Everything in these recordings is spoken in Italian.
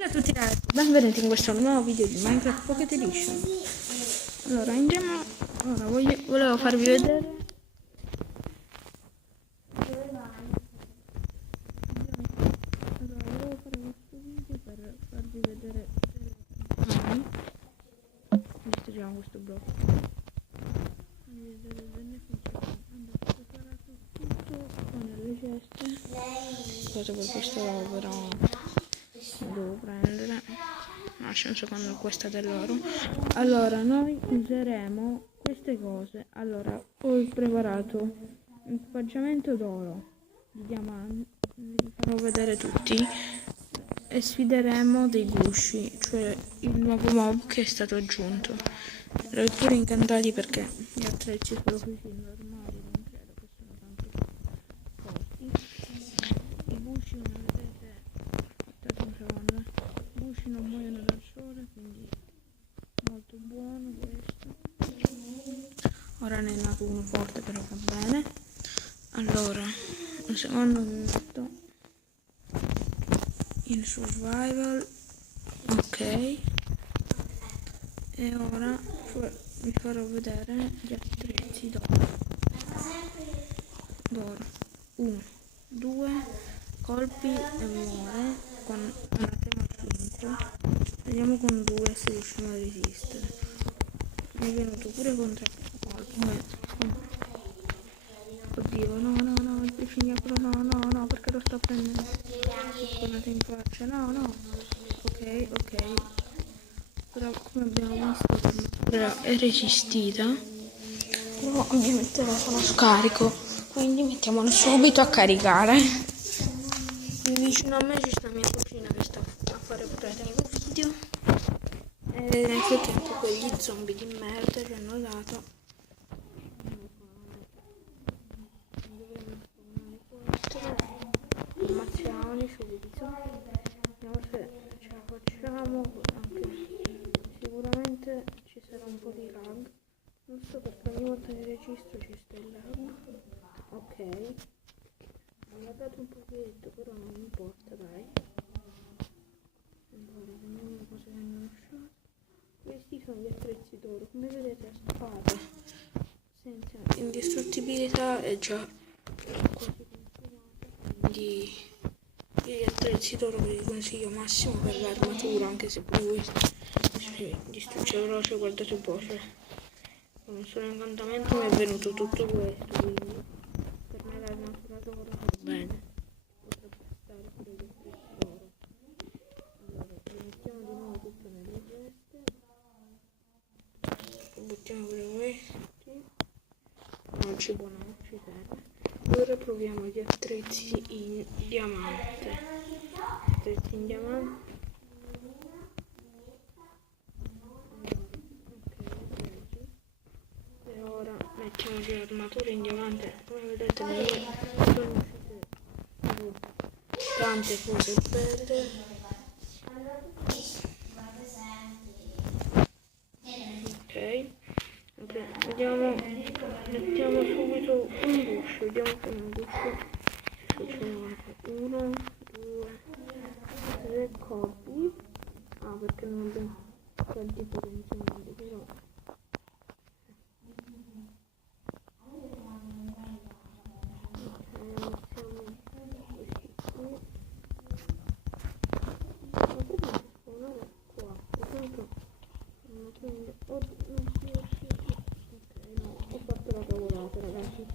Ciao a tutti ragazzi, benvenuti in questo nuovo video di Minecraft Pocket Edition. Allora andiamo, ora volevo farvi vedere. Allora volevo fare questo video per farvi vedere delle funzioni. Distruggiamo questo blocco. Farvi vedere delle funzioni. Andate a preparato tutto con le ceste. Cosa per questo però devo prendere. Un secondo, questa dell'oro. Allora noi useremo queste cose. Allora ho preparato equipaggiamento d'oro, di diamanti, vi farò vedere tutti, e sfideremo dei gusci, cioè il nuovo mob che è stato aggiunto. L'ho pure incantati perché gli attrezzi sono così normali, non credo che sono tanto forti. I gusci, come vedete, aspettate un secondo, i gusci non muoiono dal sole, quindi molto buono questo. Ora ne è nato uno forte, però va bene. Allora un secondo mi metto in survival, ok, e ora vi farò vedere gli attrezzi d'oro. 1, 2 colpi e muore con una tema 5. Vediamo con 2 se riusciamo a resistere. Mi è venuto pure con 3 colpi. Oddio, no, il pescignacolo, no, perché lo sto prendendo? Tornate in faccia, no. Ok. Però come abbiamo visto è resistita. Però ovviamente il telefono scarico, quindi mettiamolo subito a caricare. Qui vicino a me ci sta mia cucina che sta a fare pure tengo video. E nel frattempo quegli zombie di merda ci hanno dato. Ammazziamoli subito, vediamo se ce la facciamo, anche sicuramente ci sarà un po' di lag, non so perché ogni volta che registro ci sta il lag. Ok, ho laggato un pochetto, però non importa, dai. Allora vediamo le cose che hanno lasciato. Questi sono gli attrezzi d'oro, come vedete a spada senza indistruttibilità è già quasi quindi gli attrezzi d'oro che vi consiglio massimo per l'armatura, anche se pure questo distrugge veloce, guardate un po', cioè con un solo incantamento mi è venuto tutto questo, quindi per me l'armatura d'oro va bene, potrebbe stare pure gli attrezzi d'oro. Allora li mettiamo di nuovo tutto nelle ceste, buttiamo pure questi, non ci può, non ci serve. Ora proviamo gli attrezzi in diamante. E ora mettiamoci l'armatura in diamante. Come vedete sono uscite tante cose belle. Ok, mettiamo subito un guscio, vediamo che un guscio facciamo 1, 2, 3 colpi. Perché non abbiamo tanti potenziamenti, però mettiamo questi qui. Ma prima spawnare qua, intanto non prende. Oddio, ok, no, ho fatto la cavolata, ragazzi, no.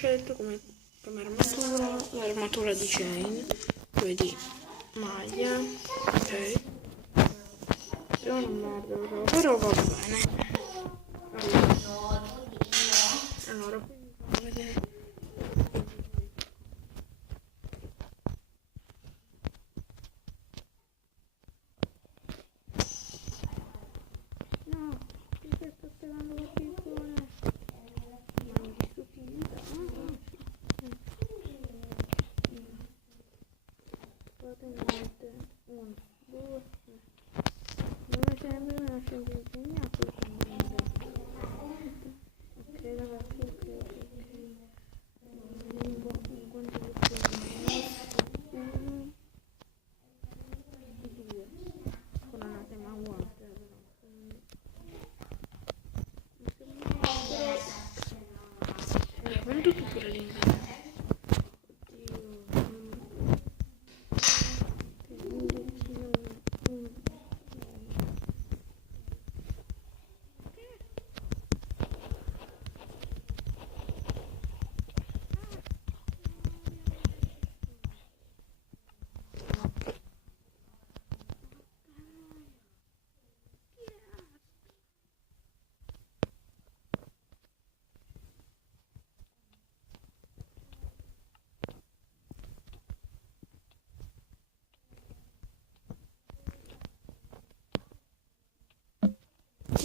scelto come armatura l'armatura di Chain, poi di maglia, ok. Io non guardo, però va bene. Allora qui vi faccio vedere. No, perché sto spiegando la piccone? Ma mi stupida. Guardate niente. 1, 2, 3. Non mi sembra una scelta insegnata. Ok ragazzi, ok. Un conto di 1, 2. Con una tema guarda. Quanto tu pure l'inglese?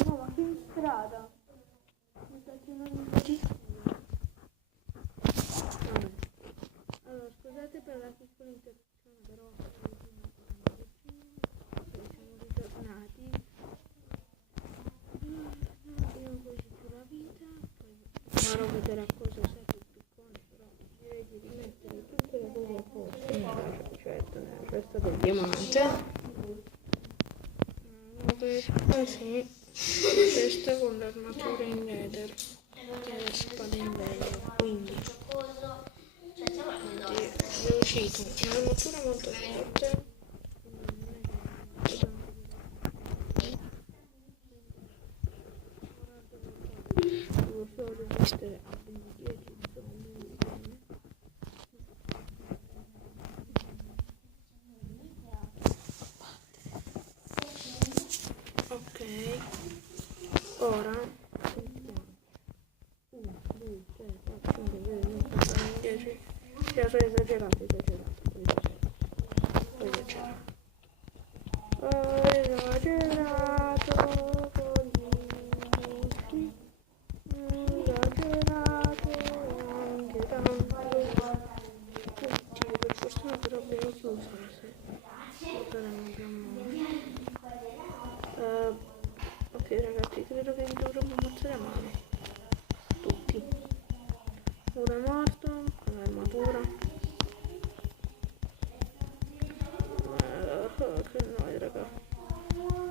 No, ma che in strada? Mi sta chiamando di allora, scusate per la piccola interruzione, però siamo ritornati. Io così più la vita, poi farò vedere a cosa serve il piccone, però direi di rimettere tutte le cose a posto nella certo, nella cesta del diamante. Sì, questa con l'armatura in leather e la spada in legno, quindi è uscito un'armatura molto forte. Devo solo resistere a 10 zombie. Ok, ora 1, 2, 3, 4, 5, 6, 10. Ya sono esagerato. Poi esagerato. Ho esagerato con gli gusti. Esagerato anche tanto. Oddio, per fortuna però abbiamo chiuso. Però non abbiamo... ok ragazzi, credo che vi dovremmo ammazzare a mano. Tutti. Uno è morto, con l'armatura. Che noia raga.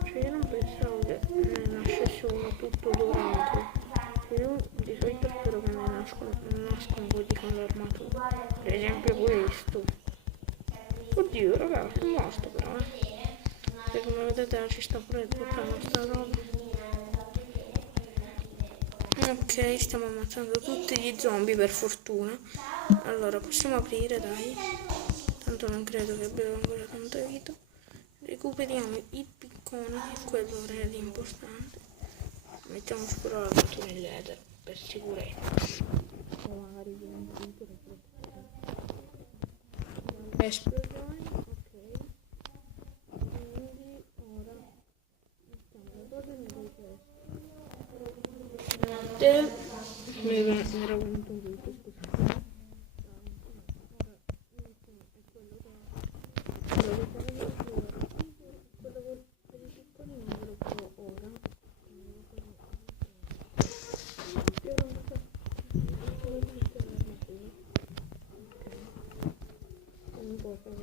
Cioè io non pensavo che ne nascesse uno tutto dorato. Io di solito spero che ne nascono quelli con l'armatura. Per esempio questo. Oddio raga, è morto però e come vedete ci sta pure buttando sta roba. Ok, stiamo ammazzando tutti gli zombie per fortuna. Allora possiamo aprire dai. Tanto non credo che abbiamo ancora tanta vita. Recuperiamo il piccone, che quello è l'importante. Mettiamoci però la cattura in leather per sicurezza. O magari diventa utile per esplosioni, ok. Quindi ora mettiamo le cose nelle teste. Mi era venuto un brutto, scusate. Quello per i piccoli non ve lo farò ora. Non può fare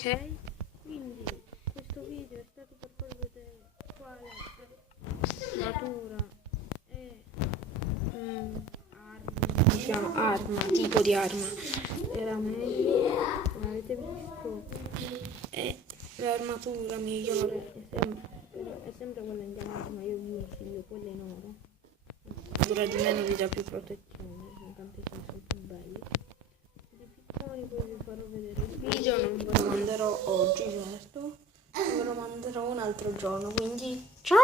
Ok, quindi questo video è stato per farvi vedere quale natura e arma, diciamo arma, tipo di arma era meglio, come avete visto, e l'armatura migliore è sempre quella in diamante, ma io vi consiglio quella in oro, dura di meno, vi dà più protezione, i incantesimi sono più belli. Di piccoli poi vi farò vedere il video, non ve lo manderò oggi certo, ve lo manderò un altro giorno, quindi ciao!